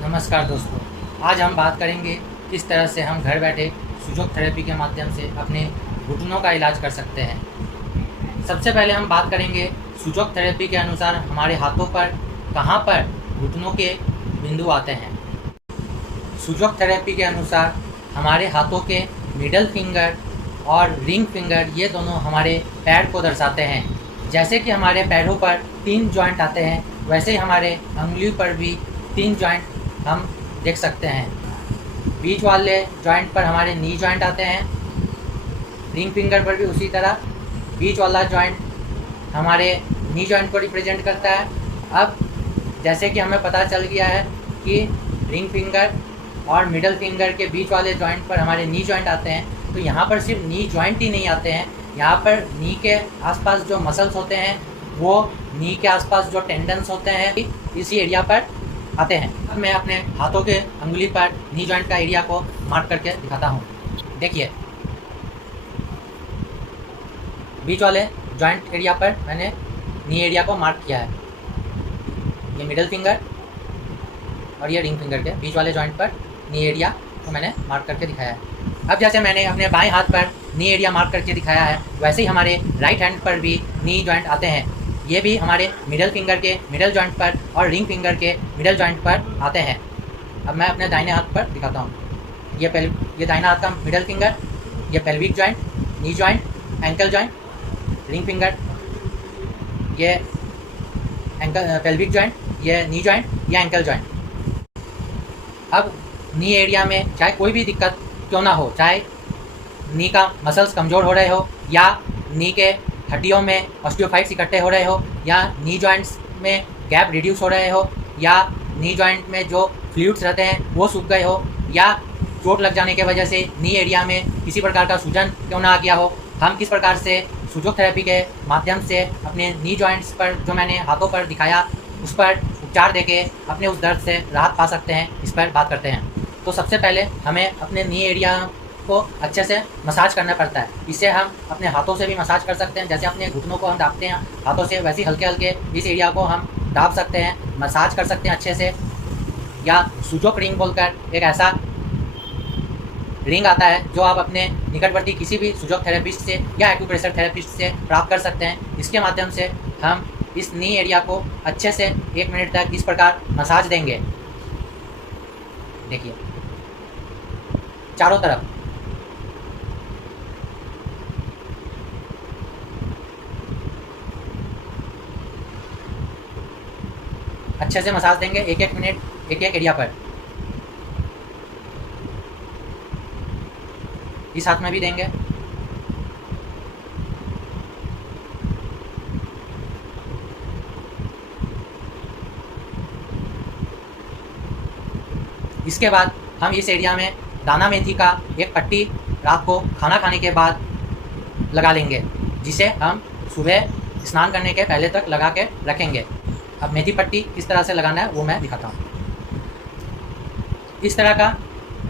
नमस्कार दोस्तों। आज हम बात करेंगे किस तरह से हम घर बैठे सुजोग थेरेपी के माध्यम से अपने घुटनों का इलाज कर सकते हैं। सबसे पहले हम बात करेंगे सुजोग थेरेपी के अनुसार हमारे हाथों पर कहाँ पर घुटनों के बिंदु आते हैं। सुजोग थेरेपी के अनुसार हमारे हाथों के मिडल फिंगर और रिंग फिंगर ये दोनों हमारे पैर को दर्शाते हैं। जैसे कि हमारे पैरों पर 3 जॉइंट आते हैं, वैसे ही हमारे अंगुली पर भी 3 जॉइंट हम देख सकते हैं। बीच वाले जॉइंट पर हमारे नी जॉइंट आते हैं, रिंग फिंगर पर भी उसी तरह बीच वाला जॉइंट हमारे नी जॉइंट को रिप्रेजेंट करता है। अब जैसे कि हमें पता चल गया है कि रिंग फिंगर और मिडल फिंगर के बीच वाले जॉइंट पर हमारे नी जॉइंट आते हैं, तो यहाँ पर सिर्फ नी जॉइंट ही नहीं आते हैं, यहाँ पर नी के आसपास जो मसल्स होते हैं वो नी के आसपास जो टेंडन्स होते हैं इसी एरिया पर आते हैं। अब मैं अपने हाथों के अंगुली पर नी जॉइंट का एरिया को मार्क करके दिखाता हूँ। देखिए, बीच वाले जॉइंट एरिया पर मैंने नी एरिया को मार्क किया है। ये मिडल फिंगर और ये रिंग फिंगर के बीच वाले जॉइंट पर नी एरिया को मैंने मार्क करके दिखाया है। अब जैसे मैंने अपने बाएं हाथ पर नी एरिया मार्क करके दिखाया है, वैसे ही हमारे राइट हैंड पर भी नी जॉइंट आते हैं। ये भी हमारे मिडल फिंगर के मिडल जॉइंट पर और रिंग फिंगर के मिडल जॉइंट पर आते हैं। अब मैं अपने दाहिने हाथ पर दिखाता हूँ। ये दाहिना हाथ का मिडल फिंगर, ये pelvic joint, knee joint, ankle joint, ring finger, ये एंकल पेल्विक जॉइंट, ये नी जॉइंट, ये एंकल जॉइंट। अब नी एरिया में चाहे कोई भी दिक्कत क्यों ना हो, चाहे नी का मसल्स कमज़ोर हो रहे हो या नी के हड्डियों में ऑस्टियोफाइट्स इकट्ठे हो रहे हो या नी जॉइंट्स में गैप रिड्यूस हो रहे हो या नी जॉइंट में जो फ्लूइड्स रहते हैं वो सूख गए हो या चोट लग जाने की वजह से नी एरिया में किसी प्रकार का सूजन क्यों ना आ गया हो, हम किस प्रकार से सुजोग थेरेपी के माध्यम से अपने नी जॉइंट्स पर जो मैंने हाथों पर दिखाया उस पर उपचार देके अपने उस दर्द से राहत पा सकते हैं, इस पर बात करते हैं। तो सबसे पहले हमें अपने नी एरिया को अच्छे से मसाज करना पड़ता है। इसे हम अपने हाथों से भी मसाज कर सकते हैं, जैसे अपने घुटनों को हम दाबते हैं हाथों से, वैसे हल्के हल्के इस एरिया को हम दाब सकते हैं, मसाज कर सकते हैं अच्छे से। या सुजोग रिंग बोलकर एक ऐसा रिंग आता है जो आप अपने निकटवर्ती किसी भी सुजोग थेरेपिस्ट से या एक्यूप्रेशर थेरेपिस्ट से प्राप्त कर सकते हैं। इसके माध्यम से हम इस नी एरिया को अच्छे से 1 मिनट तक इस प्रकार मसाज देंगे। देखिए, चारों तरफ अच्छे से मसाज देंगे 1-1 मिनट 1-1 एरिया पर। इस हाथ में भी देंगे। इसके बाद हम इस एरिया में दाना मेथी का एक पट्टी रात को खाना खाने के बाद लगा लेंगे, जिसे हम सुबह स्नान करने के पहले तक लगा के रखेंगे। अब मेथी पट्टी किस तरह से लगाना है वो मैं दिखाता हूँ। इस तरह का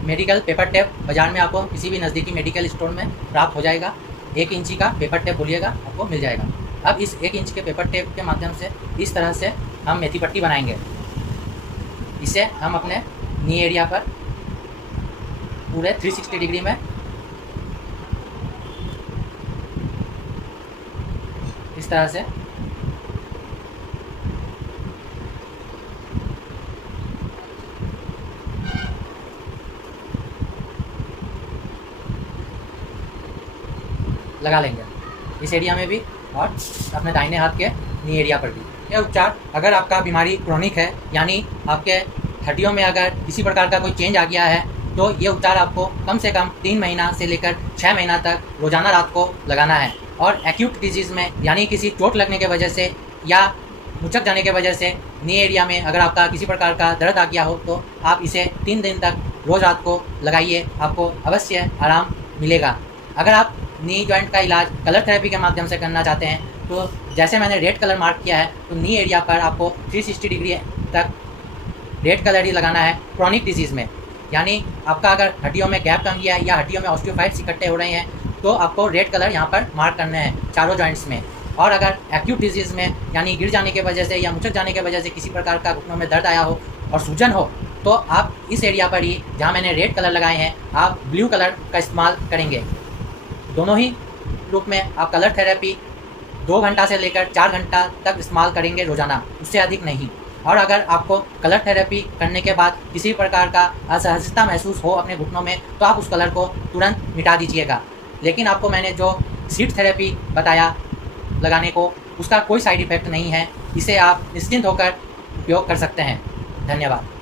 मेडिकल पेपर टेप बाज़ार में आपको किसी भी नज़दीकी मेडिकल स्टोर में प्राप्त हो जाएगा। 1 इंची का पेपर टेप बोलिएगा, आपको मिल जाएगा। अब इस 1 इंच के पेपर टेप के माध्यम से इस तरह से हम मेथी पट्टी बनाएंगे। इसे हम अपने नी एरिया पर पूरे 360 डिग्री में इस तरह से लगा लेंगे, इस एरिया में भी और अपने दाहिने हाथ के नी एरिया पर भी। यह उपचार, अगर आपका बीमारी क्रोनिक है यानी आपके हड्डियों में अगर किसी प्रकार का कोई चेंज आ गया है, तो ये उपचार आपको कम से कम 3 महीना से लेकर 6 महीना तक रोज़ाना रात को लगाना है। और एक्यूट डिजीज़ में यानी किसी चोट लगने की वजह से या मुचक जाने की वजह से नी एरिया में अगर आपका किसी प्रकार का दर्द आ गया हो, तो आप इसे 3 दिन तक रोज़ रात को लगाइए, आपको अवश्य आराम मिलेगा। अगर आप नी जॉइंट का इलाज कलर थेरेपी के माध्यम से करना चाहते हैं, तो जैसे मैंने रेड कलर मार्क किया है, तो नी एरिया पर आपको 360 डिग्री तक रेड कलर ही लगाना है। क्रॉनिक डिजीज़ में यानी आपका अगर हड्डियों में गैप कम गया है या हड्डियों में ऑस्टियोफाइट्स इकट्ठे हो रहे हैं, तो आपको रेड कलर यहाँ पर मार्क करना है चारों जॉइंट्स में। और अगर एक्यूट डिजीज़ में यानी गिर जाने की वजह से या मुचक जाने की वजह से किसी प्रकार का घुटनों में दर्द आया हो, और सूजन हो तो आप इस एरिया पर ही, जहाँ मैंने रेड कलर लगाए हैं, आप ब्लू कलर का इस्तेमाल करेंगे। दोनों ही रूप में आप कलर थेरेपी 2 घंटा से लेकर 4 घंटा तक इस्तेमाल करेंगे रोज़ाना, उससे अधिक नहीं। और अगर आपको कलर थेरेपी करने के बाद किसी प्रकार का असहजता महसूस हो अपने घुटनों में, तो आप उस कलर को तुरंत मिटा दीजिएगा। लेकिन आपको मैंने जो सीट थेरेपी बताया लगाने को, उसका कोई साइड इफ़ेक्ट नहीं है। इसे आप निश्चिंत होकर उपयोग कर सकते हैं। धन्यवाद।